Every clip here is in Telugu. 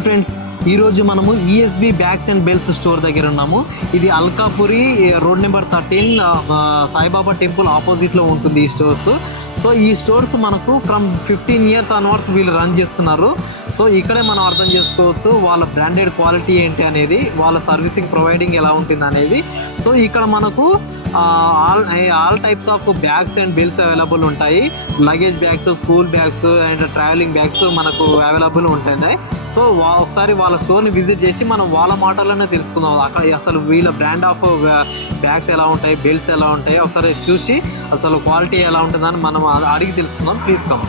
హాయ్ ఫ్రెండ్స్, ఈరోజు మనము ESB bags and belts store దగ్గర ఉన్నాము. ఇది Alkapuri road number 13 Saibaba temple ఆపోజిట్లో ఉంటుంది ఈ స్టోర్స్. సో ఈ స్టోర్స్ మనకు ఫ్రమ్ 15 ఇయర్స్ ఆన్వర్డ్స్ వీళ్ళు రన్ చేస్తున్నారు. సో ఇక్కడే మనం అర్థం చేసుకోవచ్చు వాళ్ళ బ్రాండెడ్ క్వాలిటీ ఏంటి అనేది, వాళ్ళ సర్వీసింగ్ ప్రొవైడింగ్ ఎలా ఉంటుంది అనేది. సో ఇక్కడ మనకు all types of bags and belts available ఉంటాయి. Luggage bags, school bags and travelling bags మనకు అవైలబుల్ ఉంటాయి. సో ఒకసారి వాళ్ళ స్టోర్ని విజిట్ చేసి మనం వాళ్ళ మాటల్లోనే తెలుసుకుందాం అక్కడ అసలు వీళ్ళ బ్రాండ్ ఆఫ్ బ్యాగ్స్ ఎలా ఉంటాయి, బెల్ట్స్ ఎలా ఉంటాయి, ఒకసారి చూసి అసలు క్వాలిటీ ఎలా ఉంటుందని మనం అడిగి తెలుసుకుందాం. Please come.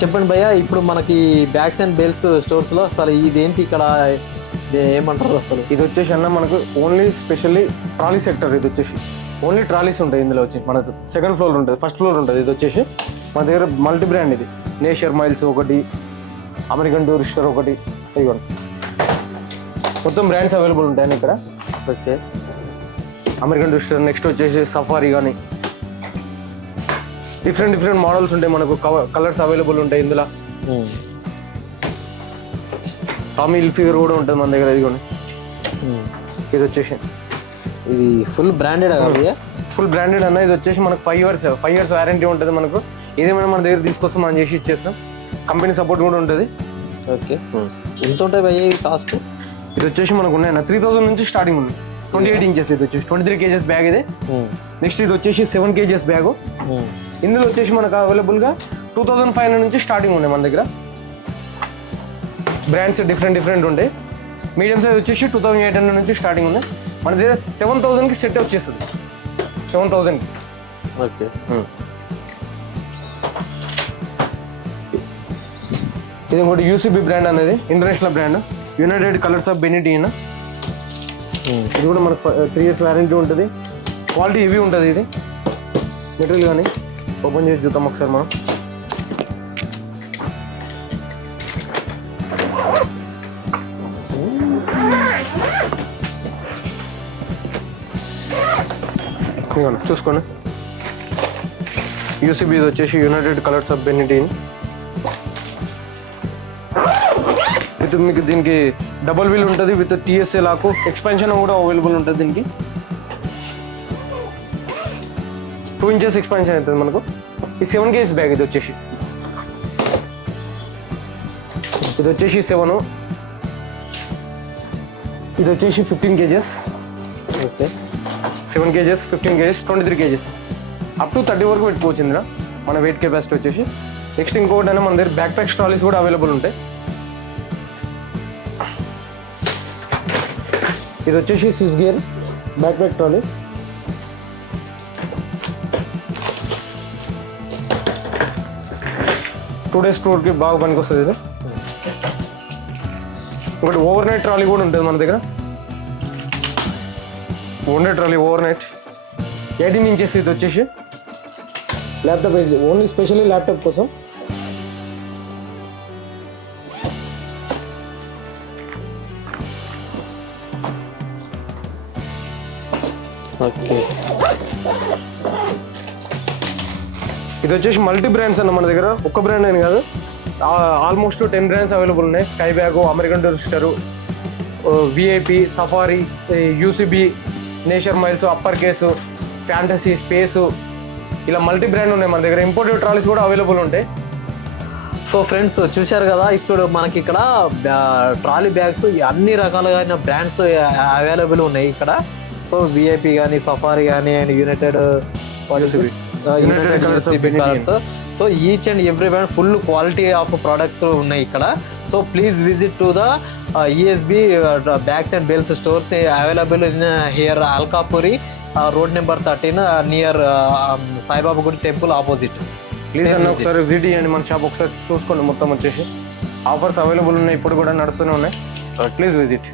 చెప్పండి భయ్య, ఇప్పుడు మనకి బ్యాగ్స్ అండ్ బెల్ట్స్ స్టోర్స్లో అసలు ఇదేంటి, ఇక్కడ ఏమంటారు అసలు? ఇది వచ్చేసి అన్న మనకు ఓన్లీ స్పెషల్లీ ట్రాలీ సెక్టర్. ఇది వచ్చేసి ఓన్లీ ట్రాలీస్ ఉంటాయి ఇందులో. వచ్చి మన సెకండ్ ఫ్లోర్ ఉంటుంది, ఫస్ట్ ఫ్లోర్ ఉంటుంది. ఇది వచ్చేసి మన దగ్గర మల్టీ బ్రాండ్. ఇది నేషర్ మైల్స్ ఒకటి, అమెరికన్ టూరిస్టర్ ఒకటి, ఇదిగోండి మొత్తం బ్రాండ్స్ అవైలబుల్ ఉంటాయని ఇక్కడ. ఓకే, అమెరికన్ టూరిస్టర్, నెక్స్ట్ వచ్చేసి సఫారీ, కానీ డిఫరెంట్ మోడల్స్ ఉంటాయి మనకు. కలర్స్ అవైలబుల్ ఉంటాయి ఇందులో. టామీ హిల్ఫిగర్ కూడా ఉంటుంది మన దగ్గర. ఇదిగోండి ఇది వచ్చేసి ఇది ఫుల్ బ్రాండెడ్, ఫుల్ బ్రాండెడ్ అన్న. ఇది వచ్చేసి మనకు 5 ఇయర్స్ వారంటీ ఉంటుంది మనకు. ఏదేమైనా మన దగ్గర తీసుకొస్తే మనం చేసి ఇచ్చేస్తాం. కంపెనీ సపోర్ట్ కూడా ఉంటుంది. ఓకే, ఎంత ఉంటాయి భయ్య కాస్ట్? ఇది వచ్చేసి మనకు ఉన్నాయన్న 3000 నుంచి స్టార్టింగ్ ఉంది. 28 ఇంచెస్. ఇది వచ్చేసి 23 kgs బ్యాగ్ ఇది. నెక్స్ట్ ఇది వచ్చేసి 7 kgs బ్యాగు. ఇందులో వచ్చేసి మనకు అవైలబుల్గా 2500 నుంచి స్టార్టింగ్ ఉన్నాయి మన దగ్గర. బ్రాండ్స్ డిఫరెంట్ ఉంటాయి. మీడియం సైజ్ వచ్చేసి 2800 నుంచి స్టార్టింగ్ ఉన్నాయి మన దగ్గర. 7000కి సెట్ వచ్చేస్తుంది, 7000కి. ఓకే, ఇది ఇంకోటి యూసీబీ బ్రాండ్ అనేది, international brand, United Colors of Benetton. ఇది కూడా మనకు 3 years వారంటీ ఉంటుంది. క్వాలిటీ హెవీ ఉంటుంది ఇది మెటీరియల్. కానీ ఓపెన్ చేసి చూద్దాం ఒకసారి మనం. చూసుకోండి, యూసీబీ. ఇది వచ్చేసి యునైటెడ్ కలర్స్ ఆఫ్ బెనిటీన్. విత్ మీకు దీనికి డబుల్ వీల్ ఉంటుంది, విత్ టీఎస్ఏ లాకు. ఎక్స్పాన్షన్ కూడా అవైలబుల్ ఉంటుంది దీనికి. 2 inches ఎక్స్పాన్షన్ అవుతుంది మనకు. ఈ 7 kgs బ్యాగ్. ఇది వచ్చేసి 7. ఇది వచ్చేసి 15 kgs. Okay, 7 kgs, 15 kgs, 23 kgs up to 30 వరకు పెట్టుకోవచ్చు ఇందులో మన వెయిట్ కెపాసిటీ వచ్చేసి. నెక్స్ట్ ఇంకోటి అయినా మన దగ్గర బ్యాక్ ప్యాక్ ట్రాలీస్ కూడా అవైలబుల్ ఉంటాయి. ఇది వచ్చేసి 6 gear back pack trolley. 2 days టూర్కి బాగా పనికి వస్తుంది ఇది. ఒకటి ఓవర్ నైట్ ట్రాలీ కూడా ఉంటుంది మన దగ్గర. Trolley over night 18 inches. ఇది వచ్చేసి ల్యాప్టాప్, ఓన్లీ స్పెషల్లీ ల్యాప్టాప్ కోసం. ఓకే. ఇది వచ్చేసి మల్టీ బ్రాండ్స్ అన్న మన దగ్గర, ఒక్క బ్రాండ్ అని కాదు, ఆల్మోస్ట్ 10 బ్రాండ్స్ అవైలబుల్ ఉన్నాయి. Sky bag, American Tourister, VIP, Safari, UCB, Nature Miles, Uppercase, Fantasy, Space, ఇలా మల్టీ బ్రాండ్ ఉన్నాయి మన దగ్గర. ఇంపోర్టెడ్ ట్రాలీస్ కూడా అవైలబుల్ ఉంటాయి. సో ఫ్రెండ్స్ చూశారు కదా, ఇప్పుడు మనకి ఇక్కడ ట్రాలీ బ్యాగ్స్ అన్ని రకాలైన బ్రాండ్స్ అవైలబుల్ ఉన్నాయి ఇక్కడ. సో విఐపి కానీ, సఫారీ కానీ, and United colours. So each and every brand full quality of products ఉన్నాయి ఇక్కడ. So please visit to the ESB bags and belts stores available in here Alkapuri, road number 13 near Saibaba గుడి టెంపుల్ ఆపోజిట్. ప్లీజ్ అన్న ఒకసారి విజిట్ చేయండి మన షాప్, ఒకసారి చూసుకోండి. మొత్తం వచ్చేసి ఆఫర్స్ అవైలబుల్ ఉన్నాయి, ఇప్పుడు కూడా నడుస్తూనే ఉన్నాయి. Please visit.